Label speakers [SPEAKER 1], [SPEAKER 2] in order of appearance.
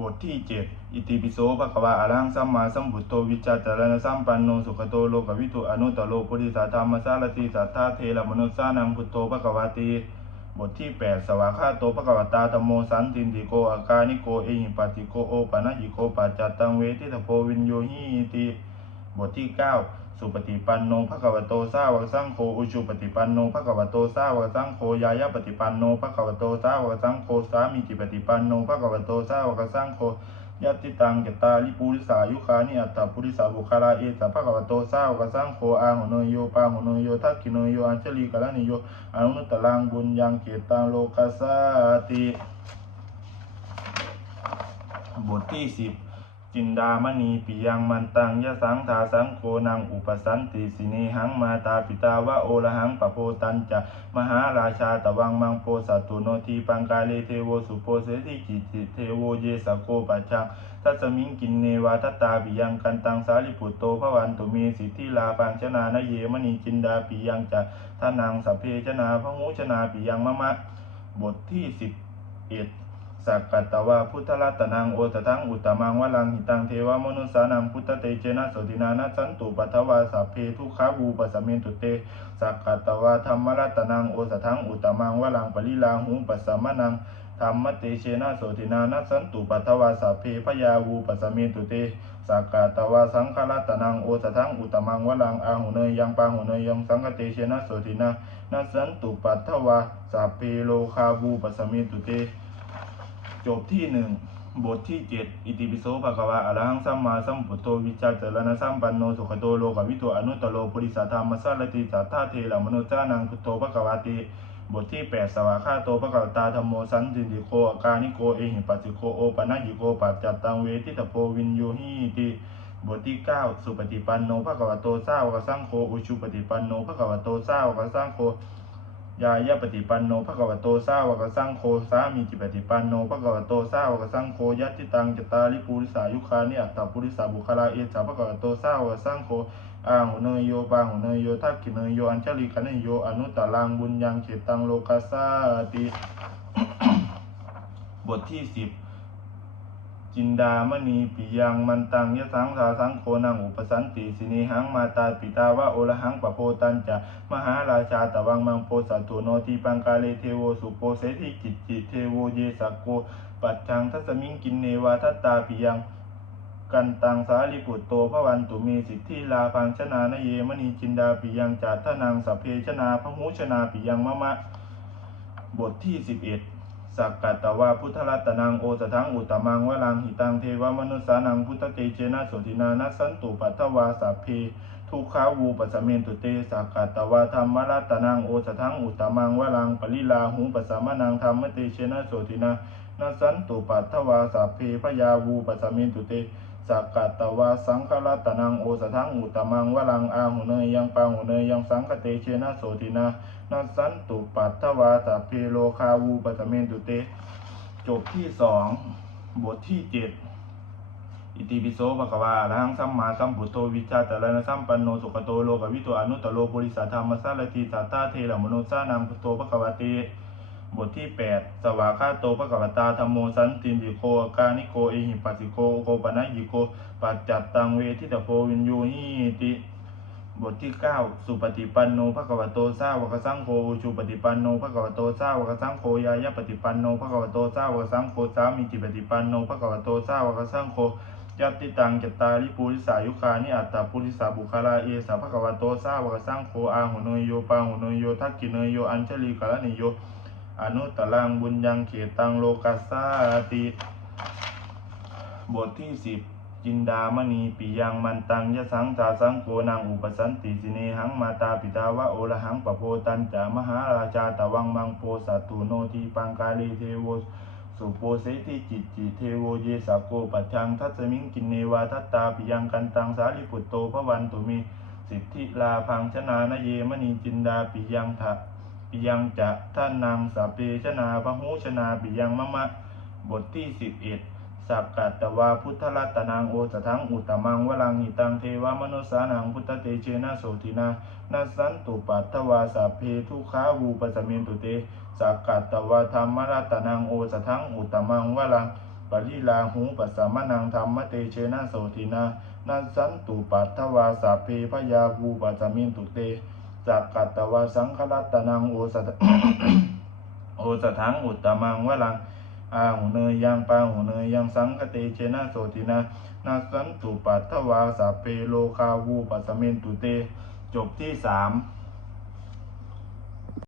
[SPEAKER 1] บทที่เจ็ดอิติปิโสภะคะวะอะระหังสัมมาสัมพุทโธวิจารณสัมปันโนสุขโตโลกวิทูอนุตตโลปุริสาธรรมสารติสัทธาเทระมนุสสานังพุทโธภะคะวะติบทที่แปดสวากขาโตภะคะวตาธรมโมสันตินติโกอากานิโกเอหิปติโกโอปะนะหิโกปัจจัตตังเวทิตโพวินโยหิติบทที่เก้า สุปฏิปันโนภะคะวะโตสาวกสังโฆอุชุปฏิปันโนภะคะวะโตสาวกสังโฆยายาปฏิปันโนภะคะวะโตสาวกสังโฆสามีจิปฏิปันโนภะคะวะโตสาวกสังโฆยัติตังเกตาลิปุริสายุคานิอัตตาปุริสาบุคาราเอสะภะคะวะโตสาวกสังโฆอาหุโนโยปาหุโนโยทักขิโนโยอัญชลีกะลนิโยอนุตตลังบุญยังเกตังโลกัสสติบทที่สิบ จินดามณีปิยังมันตังยะสังทาสังโคนังอุปสันติสิเนหังมาตาปิตาวะโอระหังปะโพตันจะมหาราชาตวังมังโพสัตุโนทีปังกาเลเทโวสุโพเสติจิติเทโวเยสโกปัจจังทัสมิงกินเนวาทตาปิยังกันตังสาลิปุตโตภวันตุเมสิทธิลาปังชนานเยมณีจินดาปิยังจะทานังสพเพชนาพหูชนาปิยังมะมะบทที่สิบเอ็ด สักกัตตวาพุทธรัตนังโอตทังอุตมังวลังหิตังเทวมนุสานังพุทธเตเจนะโสตินานัสสันตุปัทวาสัพเพทุขาบูปสสมเมนตุเตสักกัตตวาธรรมรัตนังโอสทังอุตมังวลังปริลาหุปัสสมนังธรรมเตเชนะโสตินานัสันตุปัทวาสัพเพพยาวูปสสมเมนตุเตสักกัตวาสังฆรัตนังโอสทังอุตมังวลังอาหุเนยยังปาหุเนยยังสังฆเตเชนะโสตินานัสันตุปัทวาสัพเพโลคาบูปสสมเมนตุเต จบที่หนึ่งบทที่เจ็ดอิติปิโสภะควะอะระหังสัมมาสัมพุทโธวิจจารณสัมปันโนสุขโตโลกวิโตอนุตตโลปุริสธรรมสารติสัทธาเทระมนุจานังพุทโธภะควะติบทที่แปดสวากขาโตภะคะวตาธรรมโมสันติติโกอากานิโกเอหิปัสสิโกโอปะนะหิโกปัจจัตตังเวทิตโพวินโยหิติบทที่เก้าสุปฏิปันโนภะควะโตสาวกสังโฆอุชุปฏิปันโนภะควะโตสาวกสังโฆ ยายาปฏิปันโนภะควโตสาวกสังโฆสามีจิปฏิปันโนภะควโตสาวกสังโฆยัตติตังจตาริปุริสายุคานิอัตตปุริสาบุคลาเอสาภะคะวโตสาวกสังโฆอาหุเนยโยปาหุเนยโยทักขิเนยโยอัญชลิกเนยโยอนุตตลังบุญยังเขตังโลกัสสาติ บทที่สิบ จินดามณีปิยังมันตังยะสังสาสังโคนังอุปสันติสิเนหังมาตาปิตาวะโอระหังปะโพตันจะมหาราชาตวังมังโพสัตตุโนทีปังกาเลเทโวสุโปเสติจิตจิเทโวเยสกโกปัจจังทัสมิงกินเนวาทัตตาปิยังกันตังสาลิปุตโตพระวันตุมีสิทธิลาพังชนานเยมณีจินดาปิยังจัตทนังสัพเพชนาพหูชนาปิยังมะมะ บทที่สิบเอ็ด สักกัตตวาพุทธรัตนังโอสถังอุตมังวลังหิตังเทวมนุสานังพุทธเตเจนะโสตินานัสันตุปัทวาสัพเพทุกขาวูปัสเมนตุเตสักกัตตวาธรรมรัตนังโอสถังอุตมังวลังปริลาหูปัสมานังธรรมเตเชนะโสตินานัสันตุปัทวาสัพเพพยาวูปัสสเมนตุเต สักกัตตวาสังฆรัตนังโอสถังอุตมังวลังอาหุเนยยังปาหุเนยยังสังฆเตเชนะโสตินานัสสันตุปัทวาสัพเพโลคาวูปัสสเมนตุเต จบที่สองบทที่เจ็ดอิติปิโสภะคะวาอะระหังสัมมาสัมพุทโธวิชชาตระนะสัมปันโนสุขโตโลกวิโตอนุตตโลปุริสธรรมสารติสัทธาเทระมโนสานังพุทโธภะคะวะติ บทที่แปดสวากาโตภะคะวตาธรรมโมสันตินติโกอกานิโกเอหิปัสสิโกโกปะนะหิโกปัจจัตตังเวทิตโพวินโยหิติบทที่เก้าสุปฏิปันโนภะคะวะโตสาวกสังโฆอุชุปฏิปันโนภะคะวะโตสาวกสังโฆยายาปฏิปันโนภะคะวะโตสาวกสังโฆสามีจิปฏิปันโนภะคะวะโตสาวกสังโฆยัตติตังจตาริปุริสายุคานิอัตตาปุริสาบุคลาเอสาภะคะวะโตสาวกสังโฆอาหุนโยปาหุนโยทักขิเนโยอัญชลีกะลนิโย อนุตลังบุญยังเขตังโลกัสาติ บทที่สิบจินดามณีปิยังมันตังยะสังสาสังโกนังอุปสันติสิเนหังมาตาปิตาวะโอระหังปะโพตันจามหาราชาตวังมังโพสัตุโนทีปังกาลีเทโวสุโปเสติจิตจิเทโวเยสกโกปัจจังทัสมิงกินเนวาทัตตาปิยังกันตังสาลิปุตโตพระวันตุมีสิทธิลาพังชนานเยมณีจินดาปิยังทะ ปิยังจะท่านนางสัพเพชนาพหูชนาปิยังมะมะ บทที่สิบเอ็ดสักกัตตวาพุทธรัตนังโอสถังอุตตมังวลังหิตังเทวมนุสานังพุทธเตเชนะโสตินานัสันตุปัตถวาสัพเพทุขาวูปสสมินตุเตสักกัตตวาธรรมรัตนังโอสถังอุตตมังวลังปริลาหูปัสสมนังธรรมเตเชนะโสตินานัสันตุปัตถวาสัพเพพยาภูปสสมินตุเต จักกัตตวาสังฆลัตตนังโอสตโอสถังอุตตมังวลังอาหูเนยยังปาหูเนยยังสังคเตเชนะโสตินะนาสันตุปัตถวาสัพเพโลคาวูปัสสมินตุเต จบที่สาม